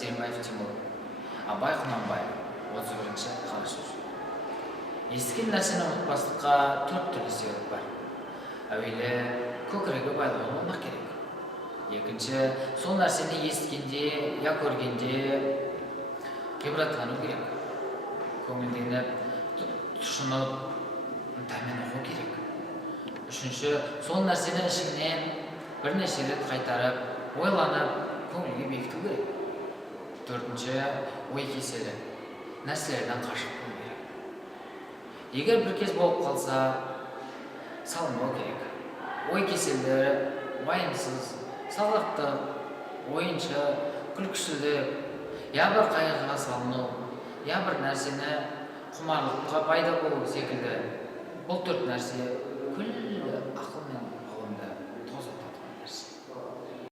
Жермаев Тимур, Абай Құнанбаев, 31 қарашаш. Естіген нәрсені ұмытпастыққа 4 түрлі себеп бар. Әуелі көкірегі байлығы болмақ керек. Екінші, сол нәрсені естігенде, я көргенде ғибраттану керек. Көңілденіп, тұшынып, дәмен ұғу керек. Үшінші, сол нәрсені ішіңнен бірнеше рет қайтарып, ойланып, көңілге бекіту керек. Төртінші, ой кеселі, нәрселерден қашып болу керек. Егер бір кез болып қалса, салынбау керек. Ой кеселдері уайымсыз, салғақтық, ойыншы, күлкішілік, я бір қайғыға салыну, я бір нәрсені құмарлыққа пайда болу секілді. Бұл төрт нәрсе күллі ақыл мен ғылымда